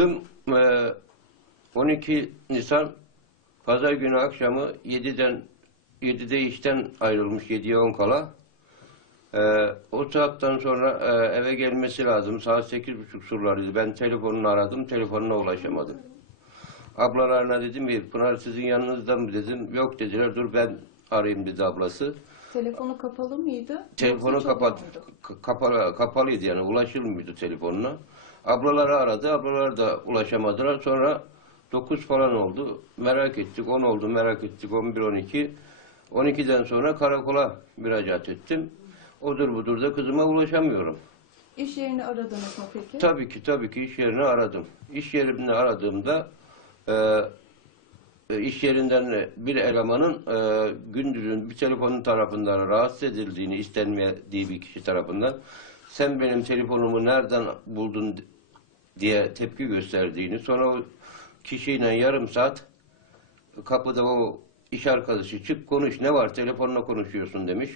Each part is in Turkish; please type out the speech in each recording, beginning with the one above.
Dün e, 12 Nisan Pazar günü akşamı 7'den 7'de işten ayrılmış 7'ye 10 kala. E, o saatten sonra e, eve gelmesi lazım. Saat 8.30 surlarıydı. Ben telefonunu aradım. Telefonuna ulaşamadım. Ablalarına dedim ki Pınar sizin yanınızda mı dedim. Yok dediler. Dur ben arayayım dedi ablası. Telefonu kapalı mıydı? Telefonu kapat, kapalı, kapalıydı yani ulaşılmıyordu telefonuna. Ablaları aradı, ablalar da ulaşamadılar. Sonra 9 falan oldu. Merak ettik, 10 oldu merak ettik, 11, 12. 12'den sonra karakola müracaat ettim. Odur budur da kızıma ulaşamıyorum. İş yerini aradınız mı peki? Tabii ki tabii ki iş yerini aradım. İş yerini aradığımda e, e, iş yerinden bir elemanın e, gündüzün bir telefonun tarafından rahatsız edildiğini istenmediği bir kişi tarafından sen benim telefonumu nereden buldun diye tepki gösterdiğini sonra o kişiyle yarım saat kapıda o iş arkadaşı çık konuş ne var telefonla konuşuyorsun demiş.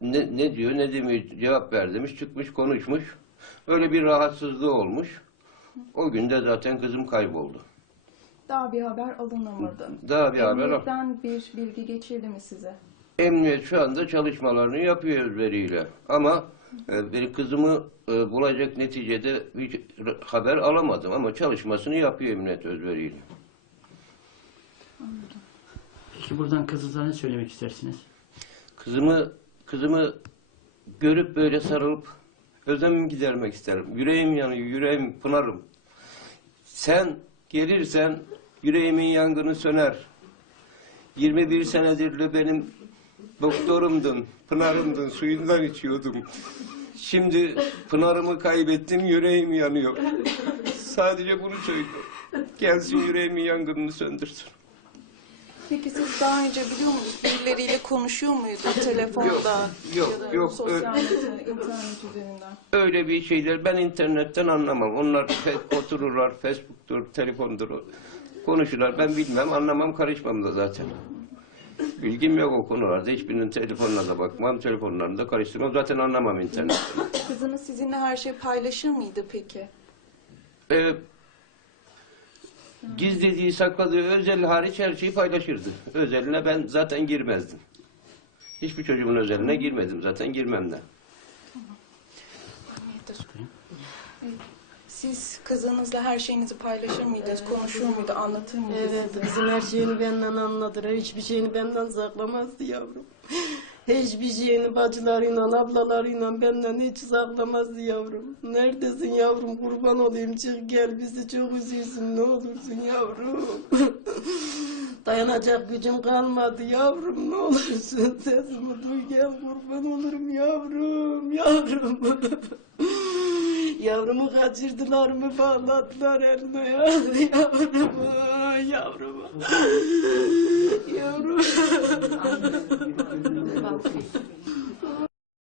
Ne, ne diyor ne demiyor cevap ver demiş çıkmış konuşmuş. Öyle bir rahatsızlığı olmuş. O günde zaten kızım kayboldu. Daha bir haber alınamadı. Daha bir haber Emniyetten bir bilgi geçildi mi size? Emniyet şu anda çalışmalarını yapıyor özveriyle. Ama bir kızımı e, bulacak neticede hiç haber alamadım. Ama çalışmasını yapıyor emniyet özveriyle. Peki buradan kızınıza ne söylemek istersiniz? Kızımı kızımı görüp böyle sarılıp özlemimi gidermek isterim. Yüreğim yanıyor, yüreğim pınarım. Sen gelirsen yüreğimin yangını söner. 21 senedir de benim doktorumdun, pınarımdın, suyundan içiyordum. Şimdi pınarımı kaybettim, yüreğim yanıyor. Sadece bunu söylüyorum. Gelsin yüreğimin yangınını söndürsün. Peki siz daha önce biliyor musunuz birileriyle konuşuyor muydu telefonda? Yok, yok, Ya da yok. sosyal medya, internet üzerinden. Öyle bir şeyler ben internetten anlamam. Onlar otururlar, Facebook'tur, telefondur. Konuşurlar. Ben bilmem, anlamam, karışmam da zaten. Bilgim yok o konularda. Hiçbirinin telefonuna da bakmam, telefonlarını da karıştırmam. Zaten anlamam internetten. Kızınız sizinle her şeyi paylaşır mıydı peki? Ee, gizlediği, sakladığı özel hariç her şeyi paylaşırdı. Özeline ben zaten girmezdim. Hiçbir çocuğumun özeline girmedim. Zaten girmem de. Siz kızınızla her şeyinizi paylaşır mıydınız, konuşur muydu, anlatır mıydı Evet, size? kızım her şeyini benden anladır. Hiçbir şeyini benden saklamazdı yavrum. Hiçbir şeyini bacılarıyla, ablalarıyla benden hiç saklamazdı yavrum. Neredesin yavrum? Kurban olayım çık gel bizi çok üzüyorsun ne olursun yavrum. Dayanacak gücüm kalmadı yavrum ne olursun sesimi duy gel kurban olurum yavrum yavrum. Yavrumu kaçırdılar mı bağladılar eline ya yavrumu yavrumu yavrum.